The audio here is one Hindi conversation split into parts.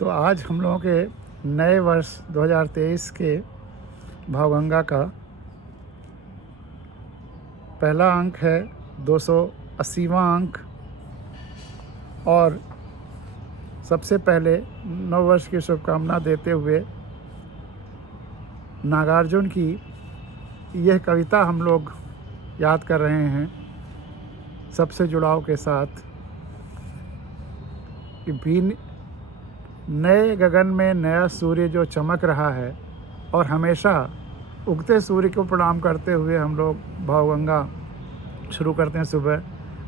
तो आज हम लोगों के नए वर्ष 2023 के भावगंगा का पहला अंक है 280वां अंक। और सबसे पहले नव वर्ष की शुभकामना देते हुए नागार्जुन की यह कविता हम लोग याद कर रहे हैं सबसे जुड़ाव के साथ कि भी नए गगन में नया सूर्य जो चमक रहा है। और हमेशा उगते सूर्य को प्रणाम करते हुए हम लोग भावगंगा शुरू करते हैं सुबह।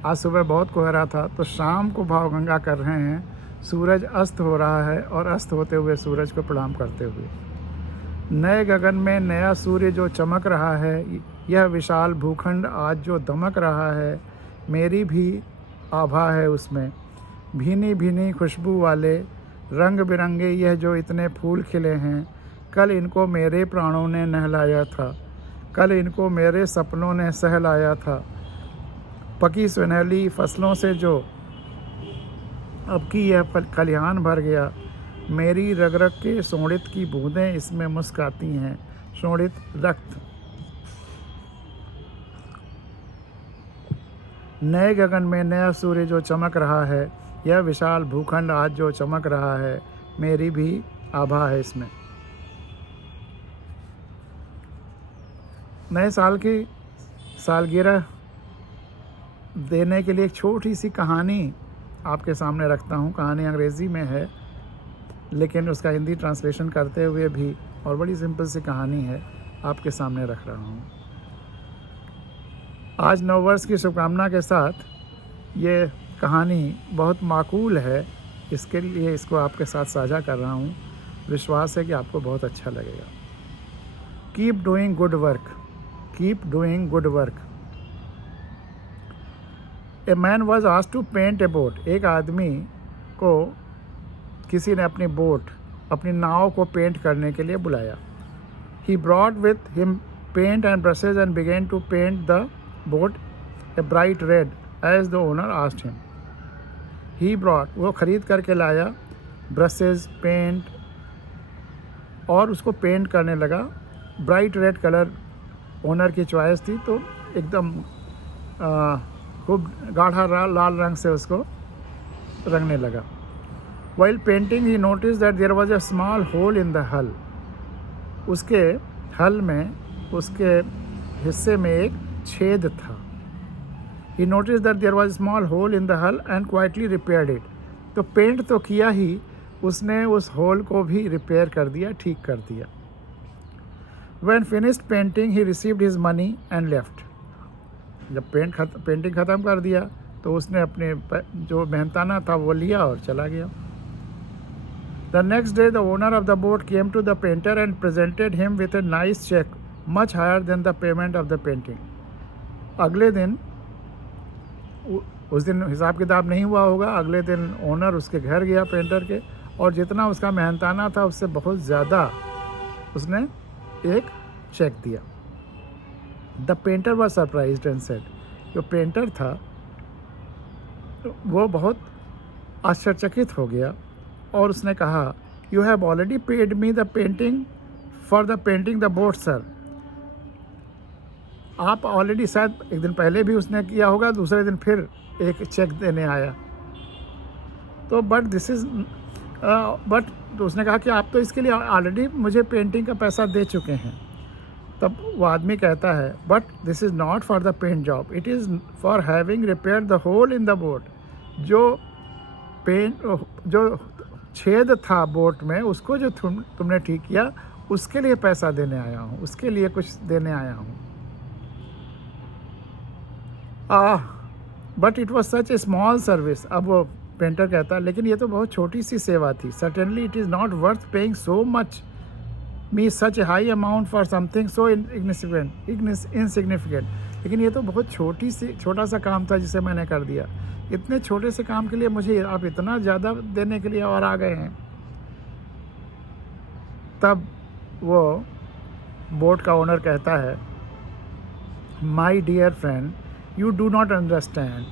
आज सुबह बहुत कोहरा था तो शाम को भावगंगा कर रहे हैं। सूरज अस्त हो रहा है और अस्त होते हुए सूरज को प्रणाम करते हुए नए गगन में नया सूर्य जो चमक रहा है, यह विशाल भूखंड आज जो दमक रहा है, मेरी भी आभा है उसमें। भीनी भीनी खुशबू वाले रंग बिरंगे यह जो इतने फूल खिले हैं, कल इनको मेरे प्राणों ने नहलाया था, कल इनको मेरे सपनों ने सहलाया था। पकी सुनहली फसलों से जो अब की यह खलिहान भर गया, मेरी रग रग के शोणित की बूंदें इसमें मुस्काती हैं। शोणित रक्त। नए गगन में नया सूर्य जो चमक रहा है, यह विशाल भूखंड आज जो चमक रहा है, मेरी भी आभा है इसमें। नए साल की सालगिरह देने के लिए एक छोटी सी कहानी आपके सामने रखता हूँ। कहानी अंग्रेज़ी में है लेकिन उसका हिंदी ट्रांसलेशन करते हुए भी, और बड़ी सिंपल सी कहानी है, आपके सामने रख रहा हूँ। आज नव वर्ष की शुभकामना के साथ ये कहानी बहुत माकूल है, इसके लिए इसको आपके साथ साझा कर रहा हूँ। विश्वास है कि आपको बहुत अच्छा लगेगा। Keep doing good work, keep doing good work. A man was asked to paint a boat. एक आदमी को किसी ने अपनी बोट, अपनी नाव को पेंट करने के लिए बुलाया। He brought with him paint and brushes and began to paint the boat a bright red as the owner asked him. He brought, वो ख़रीद करके लाया ब्रशेज, पेंट, और उसको पेंट करने लगा। ब्राइट रेड कलर ओनर की चॉइस थी तो एकदम खूब गाढ़ा लाल रंग से उसको रंगने लगा। While painting he noticed that there was a small hole in the hull. उसके हल में, उसके हिस्से में एक छेद था। He noticed that there was a small hole in the hull and quietly repaired it. तो पेंट तो किया ही, उसने उस होल को भी रिपेयर कर दिया, ठीक कर दिया। When finished painting he received his money and left. जब पेंटिंग ख़त्म कर दिया तो उसने अपने जो मेहनताना था वो लिया और चला गया। The next day, the owner of the boat came to the painter and presented him with a nice check, much higher than the payment of the painting. अगले दिन, उस दिन हिसाब किताब नहीं हुआ होगा, अगले दिन ओनर उसके घर गया पेंटर के, और जितना उसका मेहनताना था उससे बहुत ज़्यादा उसने एक चेक दिया। The painter was surprised and said, जो पेंटर था वो बहुत आश्चर्यचकित हो गया और उसने कहा, you have already paid me the painting for the painting the boat sir. आप ऑलरेडी, शायद एक दिन पहले भी उसने किया होगा, दूसरे दिन फिर एक चेक देने आया। तो बट उसने कहा कि आप तो इसके लिए ऑलरेडी मुझे पेंटिंग का पैसा दे चुके हैं। तब वो आदमी कहता है, but this is not for the paint job, it is for having repair the hole in the boat. जो छेद था बोट में, उसको जो तुमने ठीक किया, उसके लिए पैसा देने आया हूँ, उसके लिए कुछ देने आया हूँ। But it was such A small service. अब वो पेंटर कहता, लेकिन ये तो बहुत छोटी सी सेवा थी। Certainly it is not worth paying so much me such A high amount for something so insignificant. लेकिन ये तो बहुत छोटा सा काम था जिसे मैंने कर दिया। इतने छोटे से काम के लिए मुझे आप इतना ज़्यादा देने के लिए और आ गए हैं। तब वो बोट का ओनर कहता है, my dear friend, you do not understand,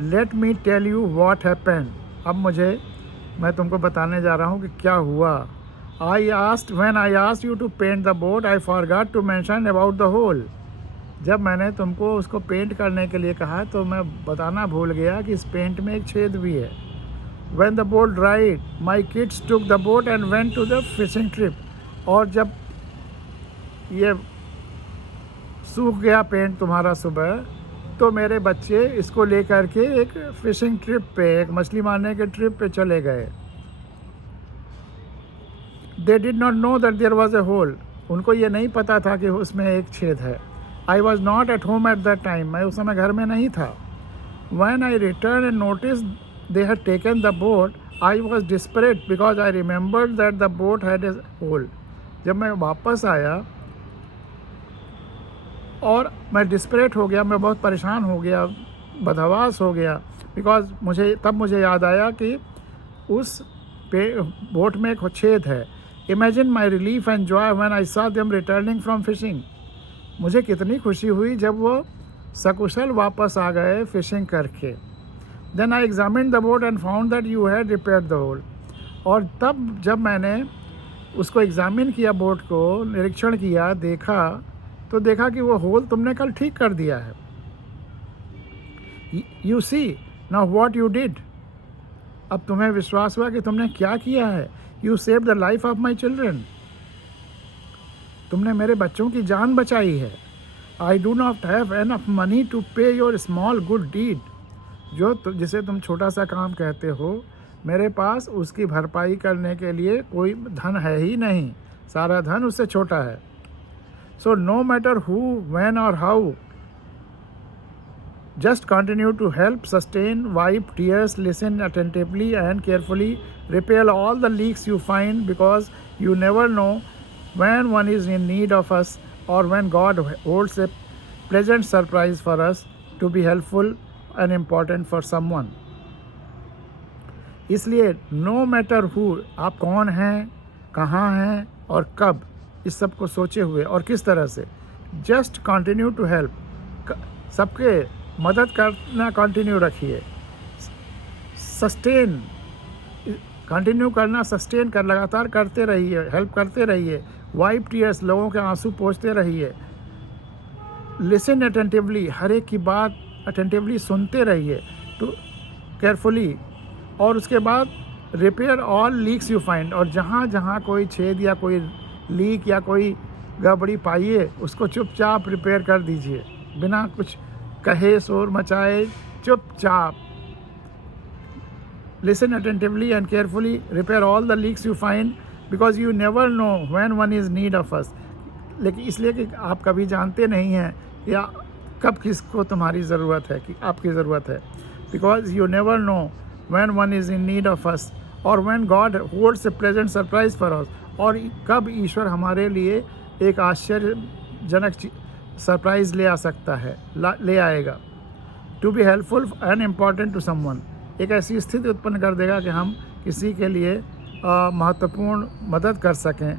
let me tell you what happened. अब मुझे मैं तुमको बताने जा रहा हूँ कि क्या हुआ। When I asked you to paint the boat, I forgot to mention about the hole. जब मैंने तुमको उसको पेंट करने के लिए कहा तो मैं बताना भूल गया कि इस पेंट में एक छेद भी है। When the boat dried, my kids took the boat and went to the fishing trip. और जब ये सूख गया पेंट तुम्हारा सुबह, तो मेरे बच्चे इसको लेकर के एक फिशिंग ट्रिप पे, एक मछली मारने के ट्रिप पे चले गए। They did not know that there was a hole. उनको ये नहीं पता था कि उसमें एक छेद है। I was not at home at that time. मैं उस समय घर में नहीं था। When I returned and noticed they had taken the boat, I was desperate because I remembered that the boat had a hole. जब मैं वापस आया और मैं डिस्परेट हो गया, मैं बहुत परेशान हो गया, बदहवास हो गया, बिकॉज मुझे याद आया कि उस बोट में एक छेद है। Imagine my relief and Joy when I saw them returning from fishing. मुझे कितनी खुशी हुई जब वो सकुशल वापस आ गए फिशिंग करके। Then I examine the boat and found that you had repaired the hole. और तब जब मैंने उसको एग्जामिन किया, बोट को निरीक्षण किया, देखा कि वो होल तुमने कल ठीक कर दिया है। You see now what you did. अब तुम्हें विश्वास हुआ कि तुमने क्या किया है। You save the life of my children. तुमने मेरे बच्चों की जान बचाई है। I do not have enough money to pay your small good deed. जिसे तुम छोटा सा काम कहते हो, मेरे पास उसकी भरपाई करने के लिए कोई धन है ही नहीं। सारा धन उससे छोटा है। So no matter who, when or how, just continue to help, sustain, wipe tears, listen attentively and carefully, repair all the leaks you find, because you never know when one is in need of us or when God holds a pleasant surprise for us to be helpful and important for someone. इसलिए no matter who, आप कौन हैं, कहाँ हैं और कब, इस सब को सोचे हुए और किस तरह से just continue to help, सबके मदद करना कंटिन्यू रखिए। सस्टेन, कंटिन्यू करना, सस्टेन कर लगातार करते रहिए, हेल्प करते रहिए। वाइप टीयर्स, लोगों के आंसू पोंछते रहिए। लिसन अटेंटिवली, हर एक की बात अटेंटिवली सुनते रहिए, टू केयरफुली। और उसके बाद repair all leaks you find, और जहाँ जहाँ कोई छेद या कोई लीक या कोई गड़बड़ी पाइए, उसको चुपचाप रिपेयर कर दीजिए, बिना कुछ कहे, शोर मचाए, चुपचाप। Listen attentively and carefully, repair all the leaks you find, because you never know when one is need of अस। लेकिन इसलिए कि आप कभी जानते नहीं हैं या कब किसको तुम्हारी ज़रूरत है, कि आपकी ज़रूरत है। Because you never know when one is in need of us और when God holds a pleasant surprise for us, और कब ईश्वर हमारे लिए एक आश्चर्यजनक सरप्राइज़ ले आ सकता है, ले आएगा। To be helpful and important to someone, एक ऐसी स्थिति उत्पन्न कर देगा कि हम किसी के लिए महत्वपूर्ण मदद कर सकें,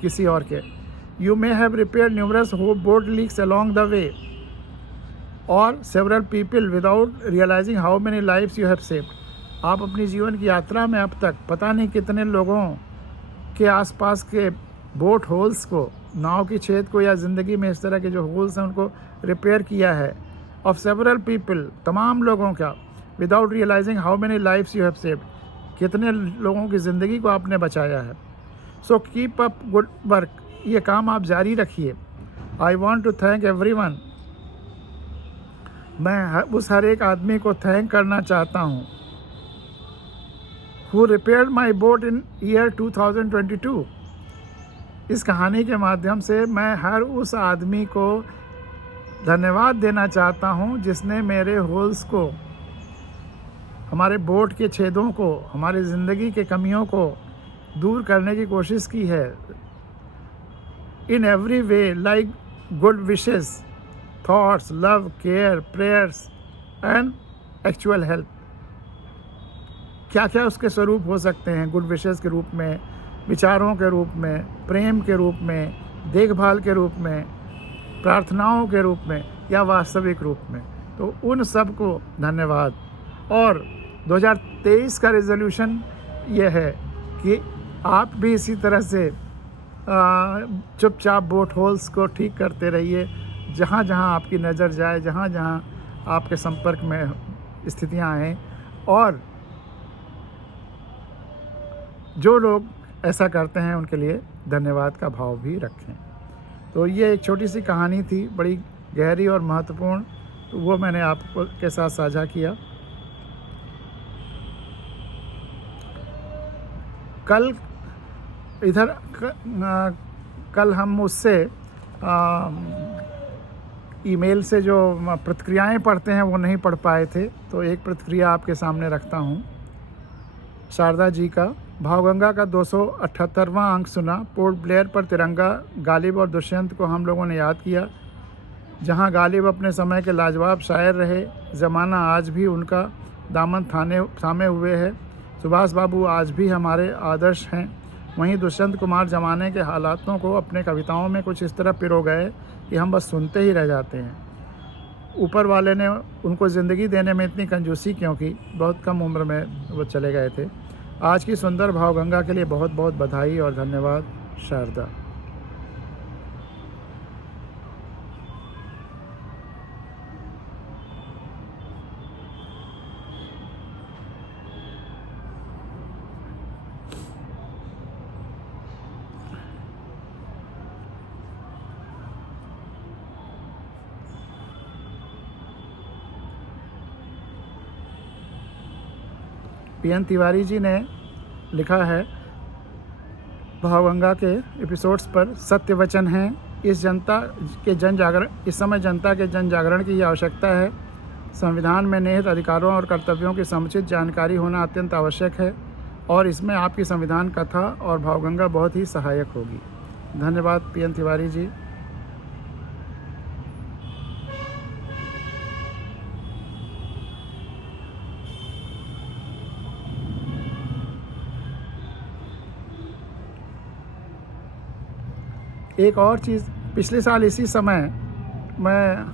किसी और के। You may have repair numerous boat leaks along the way और several people without realising how many lifes you have saved. आप अपनी जीवन की यात्रा में अब तक पता नहीं कितने लोगों के आसपास के बोट होल्स को, नाव की छेद को, या ज़िंदगी में इस तरह के जो होल्स हैं उनको रिपेयर किया है। ऑफ सेवरल पीपल, तमाम लोगों का, without realising how many lifes you have saved, कितने लोगों की ज़िंदगी को आपने बचाया है। So keep up good work, ये काम आप जारी रखिए। I want to thank everyone, मैं उस हर एक आदमी को थैंक करना चाहता हूँ, who repaired my boat in year 2022। इस कहानी के माध्यम से मैं हर उस आदमी को धन्यवाद देना चाहता हूँ जिसने मेरे होल्स को, हमारे बोट के छेदों को, हमारी ज़िंदगी के कमियों को दूर करने की कोशिश की है। In every way, like good wishes, thoughts, love, care, prayers and actual help. क्या क्या उसके स्वरूप हो सकते हैं? गुड विशेस के रूप में, विचारों के रूप में, प्रेम के रूप में, देखभाल के रूप में, प्रार्थनाओं के रूप में, या वास्तविक रूप में। तो उन सब को धन्यवाद। और 2023 2023 का रेजोल्यूशन ये है कि आप भी इसी तरह से चुपचाप बोट होल्स को ठीक करते रहिए, जहाँ जहाँ आपकी नज़र जाए, जहाँ जहाँ आपके संपर्क में स्थितियाँ आएँ, और जो लोग ऐसा करते हैं उनके लिए धन्यवाद का भाव भी रखें। तो ये एक छोटी सी कहानी थी, बड़ी गहरी और महत्वपूर्ण, तो वो मैंने आपको के साथ साझा किया। कल इधर कल हम उससे ईमेल से जो प्रतिक्रियाएं पढ़ते हैं वो नहीं पढ़ पाए थे, तो एक प्रतिक्रिया आपके सामने रखता हूँ। शारदा जी का, भावगंगा का 278वां अंक सुना। पोर्ट ब्लेयर पर तिरंगा, गालिब और दुष्यंत को हम लोगों ने याद किया। जहां गालिब अपने समय के लाजवाब शायर रहे, ज़माना आज भी उनका दामन थामे हुए है। सुभाष बाबू आज भी हमारे आदर्श हैं। वहीं दुष्यंत कुमार ज़माने के हालातों को अपने कविताओं में कुछ इस तरह पिरो गए कि हम बस सुनते ही रह जाते हैं। ऊपर वाले ने उनको ज़िंदगी देने में इतनी कंजूसी क्यों की? बहुत कम उम्र में वो चले गए थे। आज की सुंदर भावगंगा के लिए बहुत बहुत बधाई और धन्यवाद शारदा। पीएन तिवारी जी ने लिखा है, भावगंगा के एपिसोड्स पर सत्य वचन हैं। इस समय जनता के जन जागरण की आवश्यकता है। संविधान में निहित अधिकारों और कर्तव्यों की समुचित जानकारी होना अत्यंत आवश्यक है, और इसमें आपकी संविधान कथा और भावगंगा बहुत ही सहायक होगी। धन्यवाद पीएन तिवारी जी। एक और चीज़, पिछले साल इसी समय मैं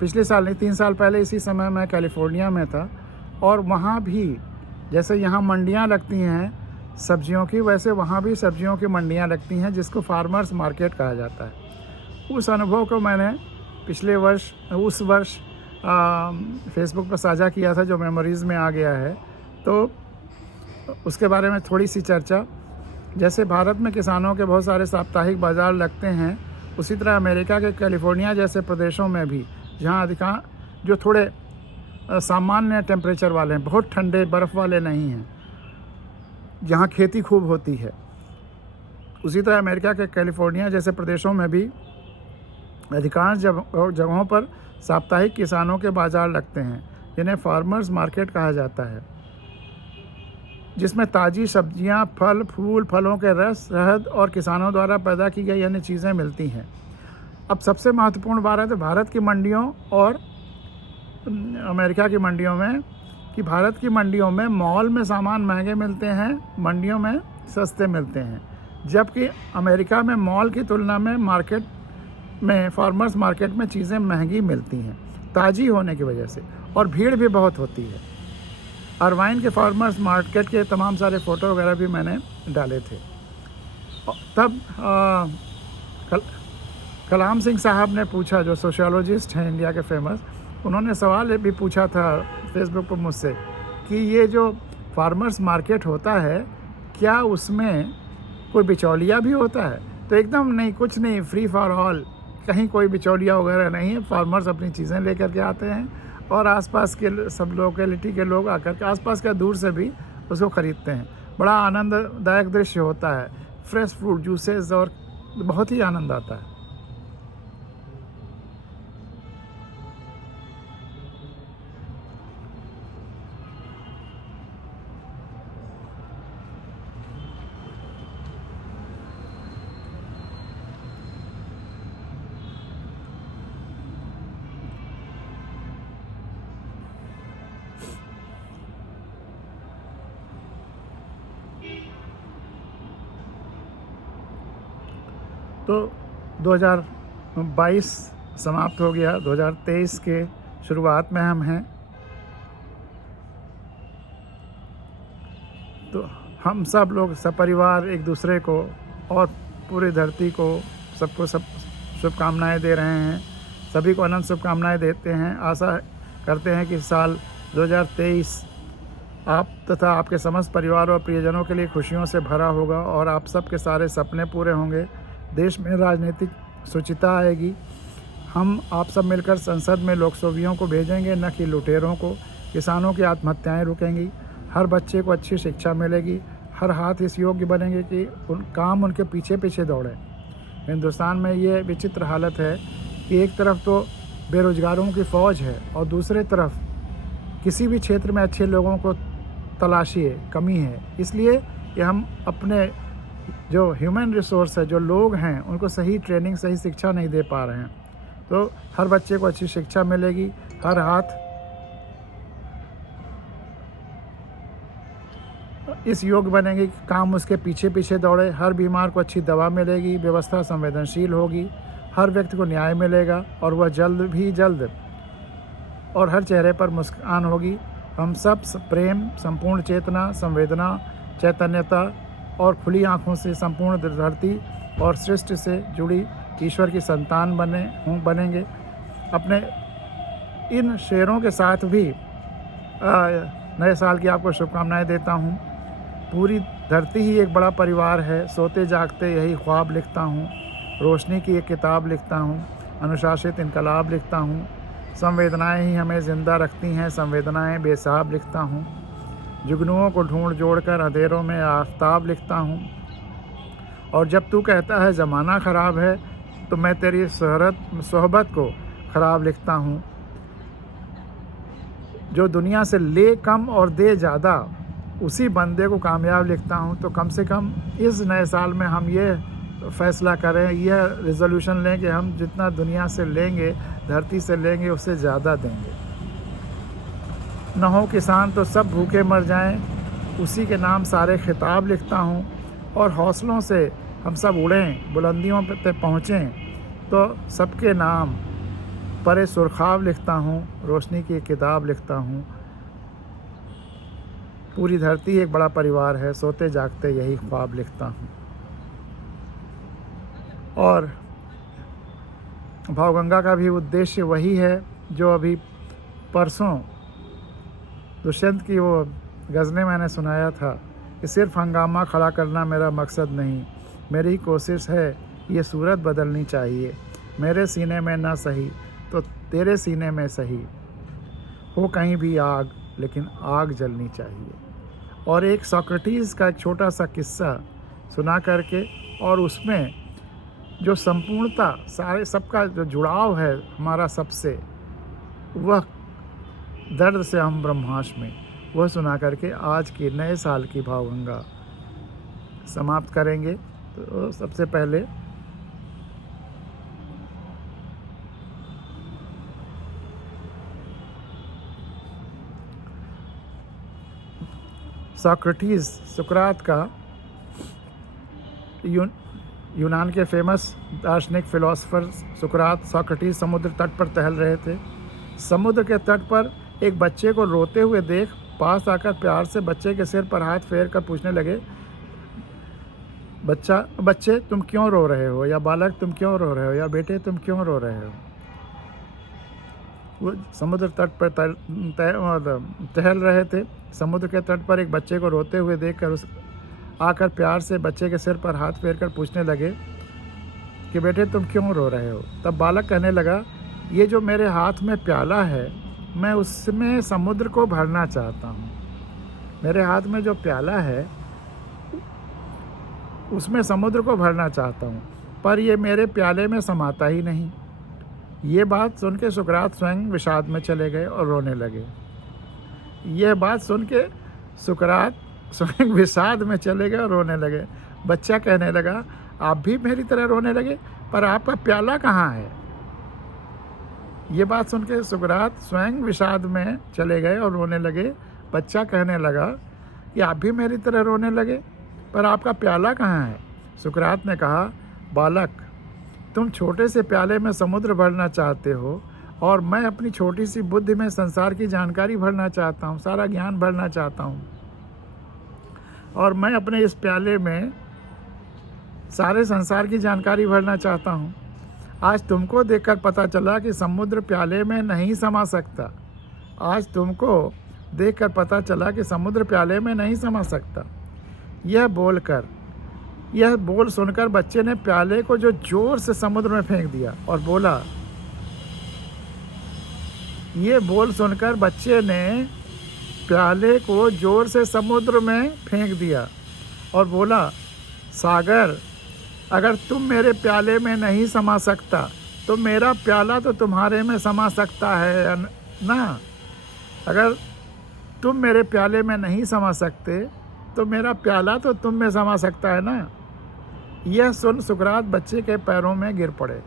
पिछले साल नहीं, 3 साल पहले इसी समय मैं कैलिफोर्निया में था, और वहाँ भी जैसे यहाँ मंडियाँ लगती हैं सब्जियों की, वैसे वहाँ भी सब्जियों की मंडियाँ लगती हैं, जिसको फार्मर्स मार्केट कहा जाता है। उस अनुभव को मैंने उस वर्ष फेसबुक पर साझा किया था, जो मेमोरीज़ में आ गया है। तो उसके बारे में थोड़ी सी चर्चा। जैसे भारत में किसानों के बहुत सारे साप्ताहिक बाज़ार लगते हैं, उसी तरह अमेरिका के कैलिफोर्निया जैसे प्रदेशों में भी, जहाँ अधिकांश जो थोड़े सामान्य टेम्परेचर वाले हैं, बहुत ठंडे बर्फ़ वाले नहीं हैं, जहाँ खेती खूब होती है, उसी तरह अमेरिका के कैलिफोर्निया जैसे प्रदेशों में भी अधिकांश जगहों पर साप्ताहिक किसानों के बाज़ार लगते हैं, जिन्हें फार्मर्स मार्केट कहा जाता है, जिसमें ताज़ी सब्जियां, फल, फूल, फलों के रस, शहद और किसानों द्वारा पैदा की गई अन्य चीज़ें मिलती हैं। अब सबसे महत्वपूर्ण बात है तो भारत की मंडियों और अमेरिका की मंडियों में, कि भारत की मंडियों में मॉल में सामान महंगे मिलते हैं, मंडियों में सस्ते मिलते हैं, जबकि अमेरिका में मॉल की तुलना में फार्मर्स मार्केट में चीज़ें महंगी मिलती हैं, ताज़ी होने की वजह से, और भीड़ भी बहुत होती है। अरवाइन के फार्मर्स मार्केट के तमाम सारे फ़ोटो वगैरह भी मैंने डाले थे। तब कलाम सिंह साहब ने पूछा, जो सोशियोलॉजिस्ट हैं इंडिया के फेमस, उन्होंने सवाल भी पूछा था फेसबुक पर मुझसे कि ये जो फार्मर्स मार्केट होता है, क्या उसमें कोई बिचौलिया भी होता है? तो एकदम नहीं, कुछ नहीं, फ्री फॉर ऑल, कहीं कोई बिचौलिया वगैरह नहीं है। फार्मर्स अपनी चीज़ें लेकर के आते हैं, और आसपास के सब लोकेलिटी के लोग आकर के आसपास के दूर से भी उसको ख़रीदते हैं। बड़ा आनंददायक दृश्य होता है, फ्रेश फ्रूट जूसेस, और बहुत ही आनंद आता है। तो 2022 समाप्त हो गया, 2023 के शुरुआत में हम हैं। तो हम सब लोग सपरिवार एक दूसरे को और पूरी धरती को सबको सब शुभकामनाएं दे रहे हैं। सभी को अनंत शुभकामनाएं देते हैं। आशा करते हैं कि साल 2023 आप तथा आपके समस्त परिवार और प्रियजनों के लिए खुशियों से भरा होगा और आप सबके सारे सपने पूरे होंगे। देश में राजनीतिक शुचिता आएगी। हम आप सब मिलकर संसद में लोकसेवकों को भेजेंगे, न कि लुटेरों को। किसानों की आत्महत्याएं रुकेंगी। हर बच्चे को अच्छी शिक्षा मिलेगी। हर हाथ इस योग्य बनेंगे कि काम उनके पीछे पीछे दौड़े। हिंदुस्तान में ये विचित्र हालत है कि एक तरफ तो बेरोजगारों की फ़ौज है और दूसरे तरफ किसी भी क्षेत्र में अच्छे लोगों को तलाशी है, कमी है। इसलिए कि हम अपने जो ह्यूमन रिसोर्स है, जो लोग हैं, उनको सही ट्रेनिंग, सही शिक्षा नहीं दे पा रहे हैं। तो हर बच्चे को अच्छी शिक्षा मिलेगी। हर हाथ इस योग्य बनेंगे कि काम उसके पीछे पीछे दौड़े। हर बीमार को अच्छी दवा मिलेगी। व्यवस्था संवेदनशील होगी। हर व्यक्ति को न्याय मिलेगा और वह जल्द और हर चेहरे पर मुस्कान होगी। हम सब प्रेम, संपूर्ण चेतना, संवेदना, चैतन्यता और खुली आँखों से संपूर्ण धरती और सृष्टि से जुड़ी ईश्वर की संतान बनेंगे। अपने इन शेरों के साथ भी नए साल की आपको शुभकामनाएं देता हूँ। पूरी धरती ही एक बड़ा परिवार है। सोते जागते यही ख्वाब लिखता हूँ। रोशनी की एक किताब लिखता हूँ। अनुशासित इनकलाब लिखता हूँ। संवेदनाएं ही हमें ज़िंदा रखती हैं। संवेदनाएं बेसाब लिखता हूँ। जुगनुओं को ढूंढ जोड़कर अंधेरों में आफताब लिखता हूँ। और जब तू कहता है ज़माना ख़राब है, तो मैं तेरी सोहबत को ख़राब लिखता हूँ। जो दुनिया से ले कम और दे ज़्यादा, उसी बंदे को कामयाब लिखता हूँ। तो कम से कम इस नए साल में हम ये फ़ैसला करें, यह रिज़ोल्यूशन लें कि हम जितना दुनिया से लेंगे, धरती से लेंगे, उससे ज़्यादा देंगे। न हो किसान तो सब भूखे मर जाएं, उसी के नाम सारे खिताब लिखता हूँ। और हौसलों से हम सब उड़ें, बुलंदियों पे पहुँचें, तो सबके नाम परे सुरखाब लिखता हूँ। रोशनी की एक किताब लिखता हूँ। पूरी धरती एक बड़ा परिवार है। सोते जागते यही ख्वाब लिखता हूँ। और भावगंगा का भी उद्देश्य वही है जो अभी परसों दुष्यंत की वो गज़लें मैंने सुनाया था कि सिर्फ हंगामा खड़ा करना मेरा मकसद नहीं, मेरी कोशिश है ये सूरत बदलनी चाहिए। मेरे सीने में ना सही तो तेरे सीने में सही, हो कहीं भी आग लेकिन आग जलनी चाहिए। और एक सोक्रेटिस का एक छोटा सा किस्सा सुना करके, और उसमें जो संपूर्णता, सारे सबका जो जुड़ाव है हमारा सबसे, वह दर्द से हम ब्रह्माश में, वह सुना करके आज के नए साल की भावगंगा समाप्त करेंगे। तो सबसे पहले सोक्रेटिस, सुकरात का, यूनान के फेमस दार्शनिक फिलोसोफर सुकरात, सोक्रेटिस समुद्र तट पर टहल रहे थे। समुद्र के तट पर एक बच्चे को रोते हुए देख पास आकर प्यार से बच्चे के सिर पर हाथ फेर कर पूछने लगे, बच्चे तुम क्यों रो रहे हो, या बालक तुम क्यों रो रहे हो, या बेटे तुम क्यों रो रहे हो। वो समुद्र तट पर टहल रहे थे। समुद्र के तट पर एक बच्चे को रोते हुए देखकर आकर प्यार से बच्चे के सिर पर हाथ फेर कर पूछने लगे कि बेटे तुम क्यों रो रहे हो। तब बालक कहने लगा, ये जो मेरे हाथ में प्याला है, मैं उसमें समुद्र को भरना चाहता हूँ। मेरे हाथ में जो प्याला है उसमें समुद्र को भरना चाहता हूँ, पर ये मेरे प्याले में समाता ही नहीं। ये बात सुन के सुकरात स्वयं विषाद में चले गए और रोने लगे। यह बात सुन के सुकरात स्वयं विषाद में चले गए और रोने लगे। बच्चा कहने लगा, आप भी मेरी तरह रोने लगे, पर आपका प्याला कहाँ है। ये बात सुन के सुकरात स्वयं विषाद में चले गए और रोने लगे। बच्चा कहने लगा कि आप भी मेरी तरह रोने लगे, पर आपका प्याला कहाँ है। सुकरात ने कहा, बालक तुम छोटे से प्याले में समुद्र भरना चाहते हो, और मैं अपनी छोटी सी बुद्धि में संसार की जानकारी भरना चाहता हूँ, सारा ज्ञान भरना चाहता हूँ। और मैं अपने इस प्याले में सारे संसार की जानकारी भरना चाहता हूँ। आज तुमको देखकर पता चला कि समुद्र प्याले में नहीं समा सकता। आज तुमको देखकर पता चला कि समुद्र प्याले में नहीं समा सकता। यह बोल सुनकर बच्चे ने प्याले को जो जोर से समुद्र में फेंक दिया और बोला, ये बोल सुनकर बच्चे ने प्याले को जोर से समुद्र में फेंक दिया और बोला, सागर, अगर तुम मेरे प्याले में नहीं समा सकता तो मेरा प्याला तो तुम्हारे में समा सकता है ना। अगर तुम मेरे प्याले में नहीं समा सकते तो मेरा प्याला तो तुम में समा सकता है ना। यह सुन सुकरात बच्चे के पैरों में गिर पड़े।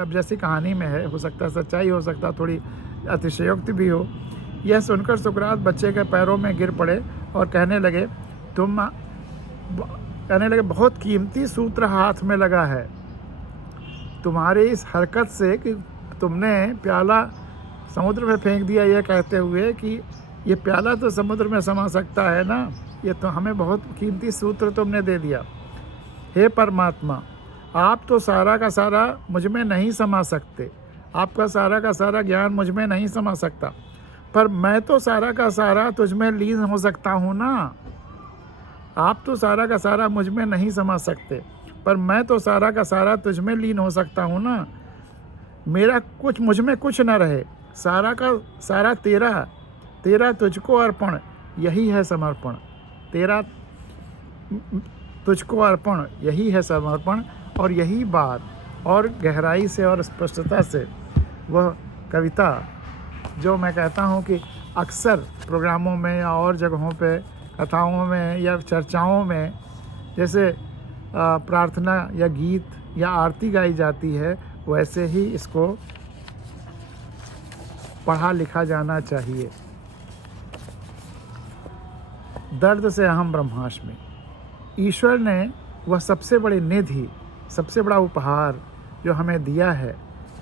अब जैसी कहानी में है, हो सकता है सच्चाई, हो सकता है थोड़ी अतिशयोक्ति भी हो। यह सुनकर सुकरात बच्चे के पैरों में गिर पड़े और कहने लगे, बहुत कीमती सूत्र हाथ में लगा है तुम्हारी इस हरकत से कि तुमने प्याला समुद्र में फेंक दिया, यह कहते हुए कि ये प्याला तो समुद्र में समा सकता है ना। ये तो हमें बहुत कीमती सूत्र तुमने दे दिया। हे परमात्मा, आप तो सारा का सारा मुझ में नहीं समा सकते, आपका सारा का सारा ज्ञान मुझ में नहीं समा सकता, पर मैं तो सारा का सारा तुझ में लीन हो सकता हूँ ना। आप तो सारा का सारा मुझ में नहीं समा सकते, पर मैं तो सारा का सारा तुझ में लीन हो सकता हूँ ना। मेरा कुछ मुझ में कुछ न रहे, सारा का सारा तेरा तुझको अर्पण, यही है समर्पण। तेरा तुझको अर्पण, यही है समर्पण। और यही बात और गहराई से और स्पष्टता से वह कविता जो मैं कहता हूँ कि अक्सर प्रोग्रामों में या और जगहों पे, कथाओं में या चर्चाओं में, जैसे प्रार्थना या गीत या आरती गाई जाती है, वैसे ही इसको पढ़ा लिखा जाना चाहिए। दर्द से अहम ब्रह्मास्मि। ईश्वर ने वह सबसे बड़ी निधि, सबसे बड़ा उपहार जो हमें दिया है,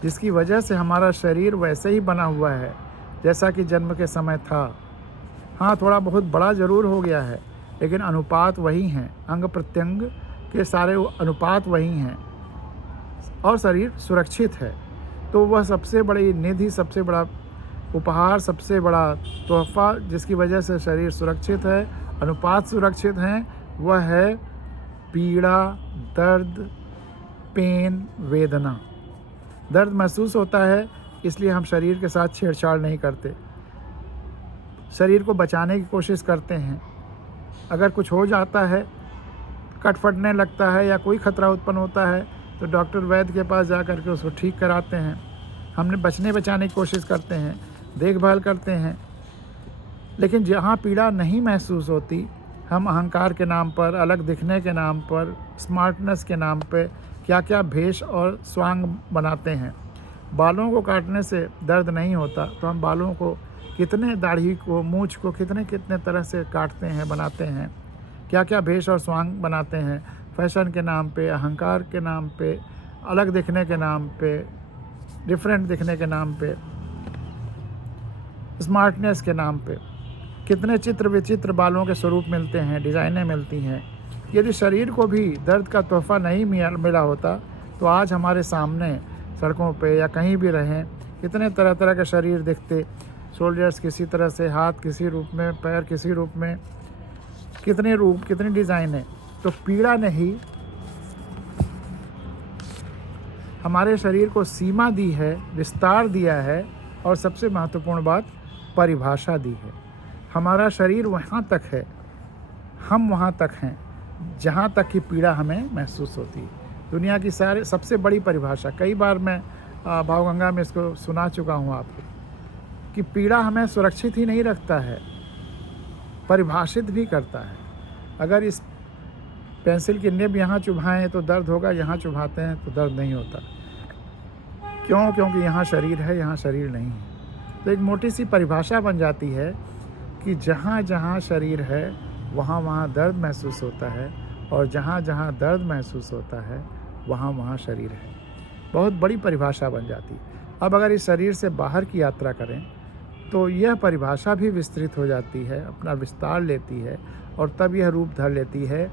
जिसकी वजह से हमारा शरीर वैसे ही बना हुआ है जैसा कि जन्म के समय था। हाँ, थोड़ा बहुत बड़ा ज़रूर हो गया है, लेकिन अनुपात वही हैं, अंग प्रत्यंग के सारे अनुपात वही हैं और शरीर सुरक्षित है। तो वह सबसे बड़ी निधि, सबसे बड़ा उपहार, सबसे बड़ा तोहफ़ा जिसकी वजह से शरीर सुरक्षित है, अनुपात सुरक्षित हैं, वह है पीड़ा, दर्द, पेन, वेदना। दर्द महसूस होता है, इसलिए हम शरीर के साथ छेड़छाड़ नहीं करते, शरीर को बचाने की कोशिश करते हैं। अगर कुछ हो जाता है, कट फटने लगता है या कोई ख़तरा उत्पन्न होता है, तो डॉक्टर वैद्य के पास जा कर के उसको ठीक कराते हैं। हमने बचाने की कोशिश करते हैं, देखभाल करते हैं। लेकिन जहाँ पीड़ा नहीं महसूस होती, हम अहंकार के नाम पर, अलग दिखने के नाम पर, स्मार्टनेस के नाम पर क्या क्या भेष और स्वांग बनाते हैं। बालों को काटने से दर्द नहीं होता, तो हम बालों को कितने, दाढ़ी को, मूंछ को कितने तरह से काटते हैं, बनाते हैं, क्या क्या भेष और स्वांग बनाते हैं, फैशन के नाम पे, अहंकार के नाम पे, अलग दिखने के नाम पे, डिफरेंट दिखने के नाम पे, स्मार्टनेस के नाम पे। कितने चित्र विचित्र बालों के स्वरूप मिलते हैं, डिज़ाइनें मिलती हैं। यदि शरीर को भी दर्द का तोहफ़ा नहीं मिला होता, तो आज हमारे सामने सड़कों पे या कहीं भी रहें, कितने तरह तरह के शरीर दिखते, सोल्जर्स किसी तरह से, हाथ किसी रूप में, पैर किसी रूप में, कितने रूप, कितनी डिज़ाइनें। तो पीड़ा ने ही हमारे शरीर को सीमा दी है, विस्तार दिया है, और सबसे महत्वपूर्ण बात, परिभाषा दी है। हमारा शरीर वहाँ तक है, हम वहाँ तक हैं जहाँ तक की पीड़ा हमें महसूस होती है। दुनिया की सबसे बड़ी परिभाषा, कई बार मैं भावगंगा में इसको सुना चुका हूँ आपको, कि पीड़ा हमें सुरक्षित ही नहीं रखता है, परिभाषित भी करता है। अगर इस पेंसिल की निब यहाँ चुभाएं तो दर्द होगा, यहाँ चुभाते हैं तो दर्द नहीं होता। क्यों? क्योंकि यहाँ शरीर है, यहाँ शरीर नहीं है। तो एक मोटी सी परिभाषा बन जाती है कि जहाँ जहाँ शरीर है वहाँ वहाँ दर्द महसूस होता है, और जहाँ जहाँ दर्द महसूस होता है वहाँ वहाँ शरीर है। बहुत बड़ी परिभाषा बन जाती है। अब अगर इस शरीर से बाहर की यात्रा करें, तो यह परिभाषा भी विस्तृत हो जाती है, अपना विस्तार लेती है, और तब यह रूप धर लेती है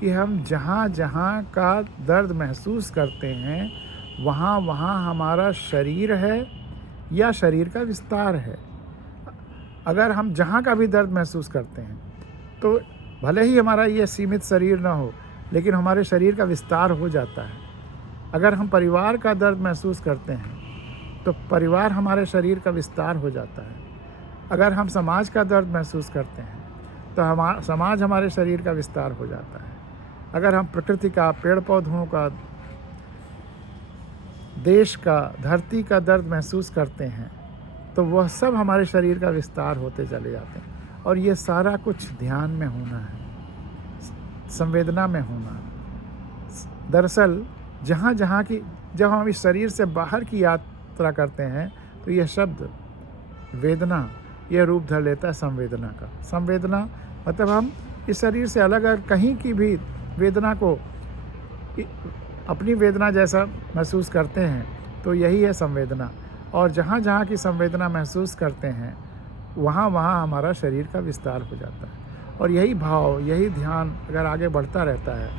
कि हम जहाँ जहाँ का दर्द महसूस करते हैं वहाँ वहाँ हमारा शरीर है या शरीर का विस्तार है। अगर हम जहाँ का भी दर्द महसूस करते हैं तो भले ही हमारा ये सीमित शरीर ना हो, लेकिन हमारे शरीर का विस्तार हो जाता है। अगर हम परिवार का दर्द महसूस करते हैं तो परिवार हमारे शरीर का विस्तार हो जाता है। अगर हम समाज का दर्द महसूस करते हैं तो समाज हमारे शरीर का विस्तार हो जाता है। अगर हम प्रकृति का, पेड़ पौधों का, देश का, धरती का दर्द महसूस करते हैं तो वह सब हमारे शरीर का विस्तार होते चले जाते हैं। और ये सारा कुछ ध्यान में होना है, संवेदना में होना है। दरअसल जहाँ जहाँ की, जब हम इस शरीर से बाहर की यात्रा करते हैं तो यह शब्द वेदना यह रूप धर लेता है संवेदना का। संवेदना मतलब हम इस शरीर से अलग अगर कहीं की भी वेदना को अपनी वेदना जैसा महसूस करते हैं तो यही है संवेदना। और जहाँ जहाँ की संवेदना महसूस करते हैं वहाँ वहाँ हमारा शरीर का विस्तार हो जाता है। और यही भाव, यही ध्यान अगर आगे बढ़ता रहता है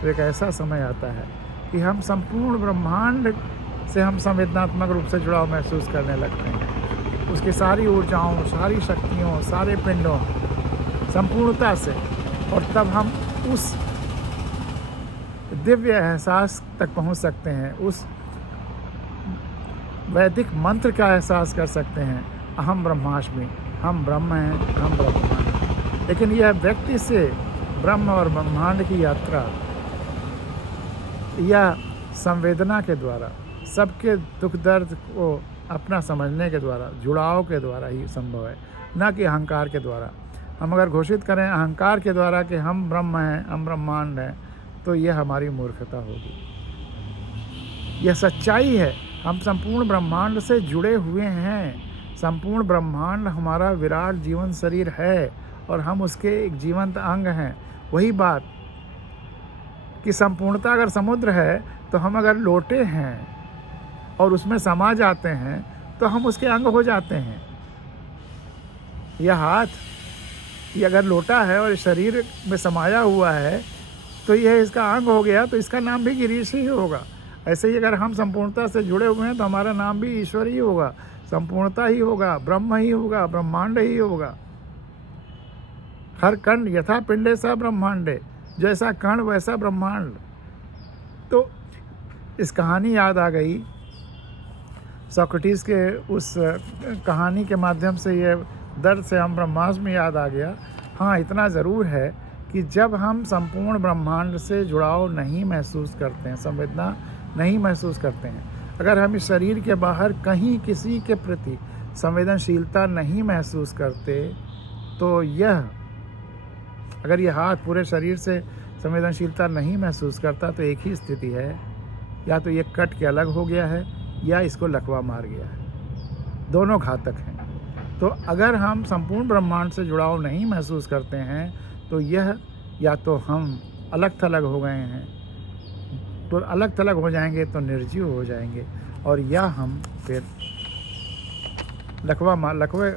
तो एक ऐसा समय आता है कि हम संपूर्ण ब्रह्मांड से हम संवेदनात्मक रूप से जुड़ाव महसूस करने लगते हैं, उसकी सारी ऊर्जाओं, सारी शक्तियों, सारे पिंडों, संपूर्णता से। और तब हम उस दिव्य एहसास तक पहुंच सकते हैं, उस वैदिक मंत्र का एहसास कर सकते हैं, अहम ब्रह्मास्मि, हम ब्रह्म हैं, हम ब्रह्मांड हैं। लेकिन यह व्यक्ति से ब्रह्म और ब्रह्मांड की यात्रा या संवेदना के द्वारा, सबके दुख दर्द को अपना समझने के द्वारा, जुड़ाव के द्वारा ही संभव है, न कि अहंकार के द्वारा। हम अगर घोषित करें अहंकार के द्वारा कि हम ब्रह्म हैं, हम ब्रह्मांड हैं, तो यह हमारी मूर्खता होगी। यह सच्चाई है, हम संपूर्ण ब्रह्मांड से जुड़े हुए हैं। संपूर्ण ब्रह्मांड हमारा विराट जीवन शरीर है और हम उसके एक जीवंत अंग हैं। वही बात कि संपूर्णता अगर समुद्र है तो हम अगर लोटे हैं और उसमें समा जाते हैं तो हम उसके अंग हो जाते हैं। यह हाथ, ये अगर लोटा है और शरीर में समाया हुआ है तो यह इसका अंग हो गया, तो इसका नाम भी गिरीश ही होगा। ऐसे ही अगर हम संपूर्णता से जुड़े हुए हैं तो हमारा नाम भी ईश्वर ही होगा, संपूर्णता ही होगा, ब्रह्म ही होगा, ब्रह्मांड ही होगा। हर कण यथा पिंडे सा ब्रह्मांडे, जैसा कण वैसा ब्रह्मांड। तो इस कहानी याद आ गई, सोक्रेटिस के उस कहानी के माध्यम से ये दर्द से हम ब्रह्मास्मि याद आ गया। हाँ, इतना ज़रूर है कि जब हम संपूर्ण ब्रह्मांड से जुड़ाव नहीं महसूस करते हैं, संवेदना नहीं महसूस करते हैं, अगर हम इस शरीर के बाहर कहीं किसी के प्रति संवेदनशीलता नहीं महसूस करते, तो यह, अगर यह हाथ पूरे शरीर से संवेदनशीलता नहीं महसूस करता तो एक ही स्थिति है, या तो ये कट के अलग हो गया है या इसको लकवा मार गया है। दोनों घातक हैं। तो अगर हम संपूर्ण ब्रह्मांड से जुड़ाव नहीं महसूस करते हैं तो यह, या तो हम अलग थलग हो गए हैं, तो अलग थलग हो जाएंगे तो निर्जीव हो जाएंगे, और या हम फिर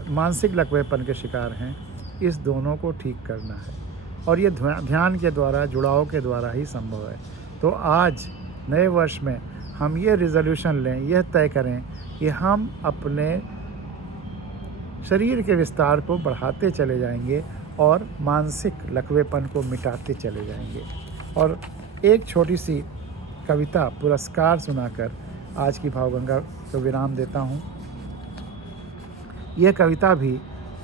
मानसिक लकवेपन के शिकार हैं। इस दोनों को ठीक करना है और ये ध्यान के द्वारा, जुड़ाव के द्वारा ही संभव है। तो आज नए वर्ष में हम ये रिजोल्यूशन लें, यह तय करें कि हम अपने शरीर के विस्तार को बढ़ाते चले जाएंगे और मानसिक लकवेपन को मिटाते चले जाएंगे। और एक छोटी सी कविता पुरस्कार सुनाकर आज की भावगंगा को विराम देता हूँ। यह कविता भी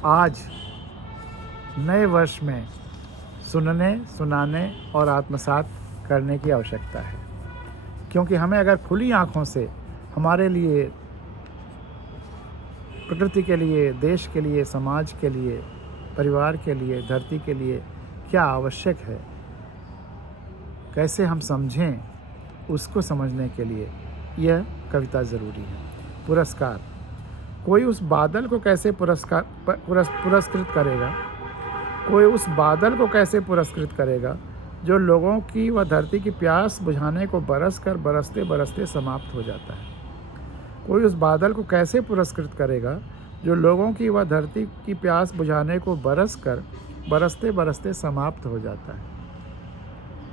आज नए वर्ष में सुनने, सुनाने और आत्मसात करने की आवश्यकता है, क्योंकि हमें अगर खुली आँखों से हमारे लिए, प्रकृति के लिए, देश के लिए, समाज के लिए, परिवार के लिए, धरती के लिए क्या आवश्यक है, कैसे हम समझें, उसको समझने के लिए यह कविता ज़रूरी है। पुरस्कार, कोई उस बादल को कैसे पुरस्कृत करेगा, कोई उस बादल को कैसे पुरस्कृत करेगा जो लोगों की व धरती की प्यास बुझाने को बरस कर बरसते बरसते समाप्त हो जाता है। कोई उस बादल को कैसे पुरस्कृत करेगा जो लोगों की व धरती की प्यास बुझाने को बरस कर बरसते बरसते समाप्त हो जाता है।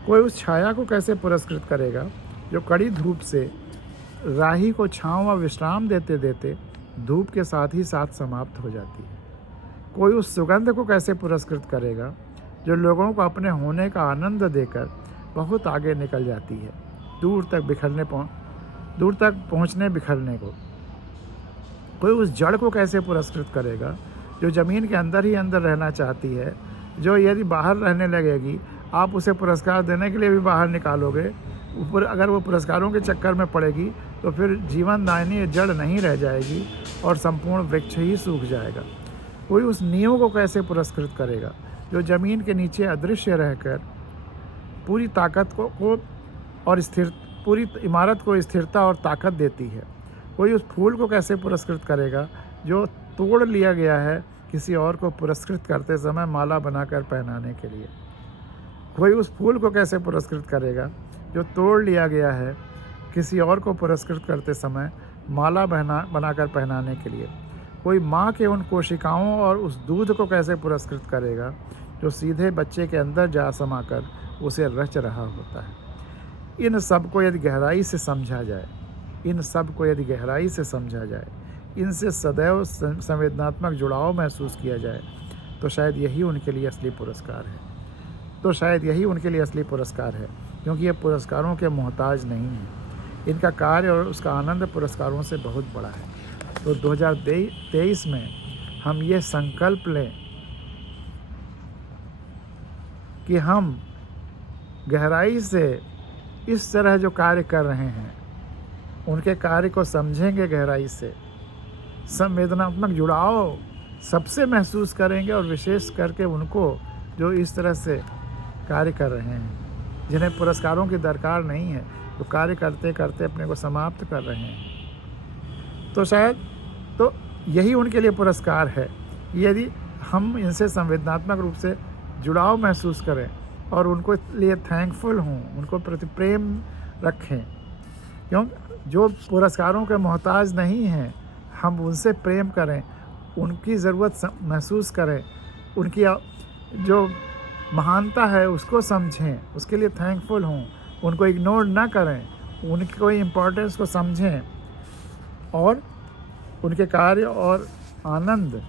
कोई उस छाया को कैसे पुरस्कृत करेगा जो कड़ी धूप से राही को छांव व विश्राम देते देते धूप के साथ ही साथ समाप्त हो जाती है। कोई उस सुगंध को कैसे पुरस्कृत करेगा जो लोगों को अपने होने का आनंद देकर बहुत आगे निकल जाती है, दूर तक पहुँचने बिखरने को। कोई उस जड़ को कैसे पुरस्कृत करेगा जो ज़मीन के अंदर ही अंदर रहना चाहती है, जो यदि बाहर रहने लगेगी आप उसे पुरस्कार देने के लिए भी बाहर निकालोगे, ऊपर अगर वो पुरस्कारों के चक्कर में पड़ेगी तो फिर जीवनदायिनी जड़ नहीं रह जाएगी और संपूर्ण वृक्ष ही सूख जाएगा। कोई उस नींव को कैसे पुरस्कृत करेगा जो ज़मीन के नीचे अदृश्य रहकर पूरी पूरी इमारत को स्थिरता और ताकत देती है। कोई उस फूल को कैसे पुरस्कृत करेगा जो तोड़ लिया गया है किसी और को पुरस्कृत करते समय माला बनाकर पहनाने के लिए। कोई उस फूल को कैसे पुरस्कृत करेगा जो तोड़ लिया गया है किसी और को पुरस्कृत करते समय माला बनाकर पहनाने के लिए। कोई माँ के उन कोशिकाओं और उस दूध को कैसे पुरस्कृत करेगा जो सीधे बच्चे के अंदर जा समाकर उसे रच रहा होता है। इन सब को यदि गहराई से समझा जाए, इनसे सदैव संवेदनात्मक जुड़ाव महसूस किया जाए तो शायद यही उनके लिए असली पुरस्कार है। क्योंकि ये पुरस्कारों के मोहताज नहीं हैं। इनका कार्य और उसका आनंद पुरस्कारों से बहुत बड़ा है। तो 2023 में हम ये संकल्प लें कि हम गहराई से इस तरह जो कार्य कर रहे हैं उनके कार्य को समझेंगे, गहराई से संवेदनात्मक जुड़ाव सबसे महसूस करेंगे, और विशेष करके उनको जो इस तरह से कार्य कर रहे हैं, जिन्हें पुरस्कारों की दरकार नहीं है, तो कार्य करते करते अपने को समाप्त कर रहे हैं। तो शायद तो यही उनके लिए पुरस्कार है यदि हम इनसे संवेदनात्मक रूप से जुड़ाव महसूस करें और उनको लिए थैंकफुल हों, उनको प्रति प्रेम रखें। क्यों जो पुरस्कारों के मोहताज नहीं हैं, हम उनसे प्रेम करें, उनकी ज़रूरत महसूस करें, उनकी जो महानता है उसको समझें, उसके लिए थैंकफुल हों, उनको इग्नोर ना करें, उनकी कोई इम्पोर्टेंस को समझें और उनके कार्य और आनंद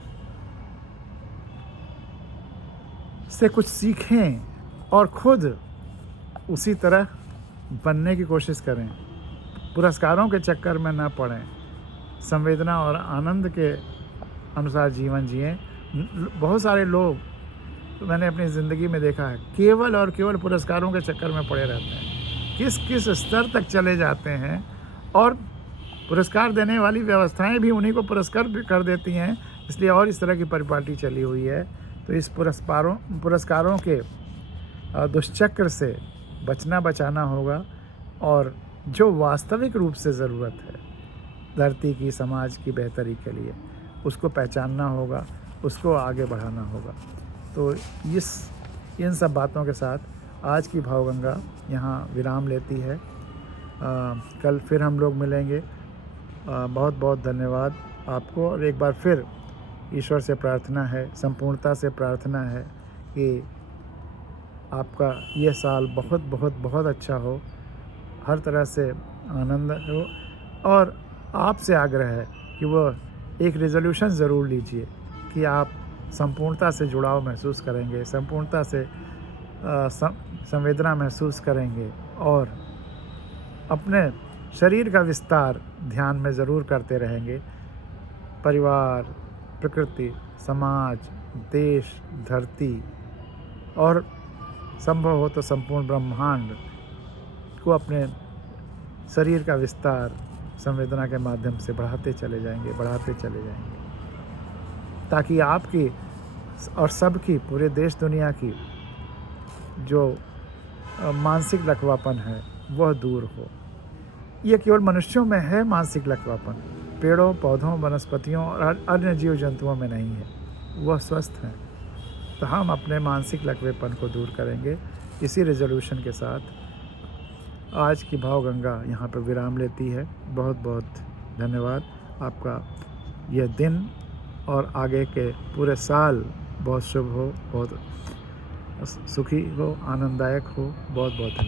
से कुछ सीखें और खुद उसी तरह बनने की कोशिश करें। पुरस्कारों के चक्कर में ना पड़ें, संवेदना और आनंद के अनुसार जीवन जिएं। बहुत सारे लोग तो मैंने अपनी ज़िंदगी में देखा है केवल और केवल पुरस्कारों के चक्कर में पड़े रहते हैं, किस स्तर तक चले जाते हैं, और पुरस्कार देने वाली व्यवस्थाएं भी उन्हीं को पुरस्कार कर देती हैं। इसलिए और इस तरह की परिपाटी चली हुई है। तो इस पुरस्कारों के दुष्चक्र से बचाना होगा, और जो वास्तविक रूप से ज़रूरत है धरती की, समाज की बेहतरी के लिए, उसको पहचानना होगा, उसको आगे बढ़ाना होगा। तो इन सब बातों के साथ आज की भावगंगा यहाँ विराम लेती है। कल फिर हम लोग मिलेंगे। बहुत बहुत धन्यवाद आपको, और एक बार फिर ईश्वर से प्रार्थना है, संपूर्णता से प्रार्थना है कि आपका ये साल बहुत बहुत बहुत अच्छा हो, हर तरह से आनंद हो। और आपसे आग्रह है कि वो एक रेजोल्यूशन ज़रूर लीजिए कि आप संपूर्णता से जुड़ाव महसूस करेंगे, संपूर्णता से संवेदना महसूस करेंगे, और अपने शरीर का विस्तार ध्यान में ज़रूर करते रहेंगे। परिवार, प्रकृति, समाज, देश, धरती और संभव हो तो संपूर्ण ब्रह्मांड को अपने शरीर का विस्तार संवेदना के माध्यम से बढ़ाते चले जाएंगे, ताकि आपकी और सबकी, पूरे देश दुनिया की जो मानसिक लकवापन है वह दूर हो। यह केवल मनुष्यों में है मानसिक लकवापन, पेड़ों, पौधों, वनस्पतियों और अन्य जीव जंतुओं में नहीं है, वह स्वस्थ हैं। तो हम अपने मानसिक लकवेपन को दूर करेंगे। इसी रेजोल्यूशन के साथ आज की भावगंगा यहाँ पर विराम लेती है। बहुत बहुत धन्यवाद। आपका यह दिन और आगे के पूरे साल बहुत शुभ हो, बहुत सुखी हो, आनंददायक हो। बहुत बहुत धन्यवाद।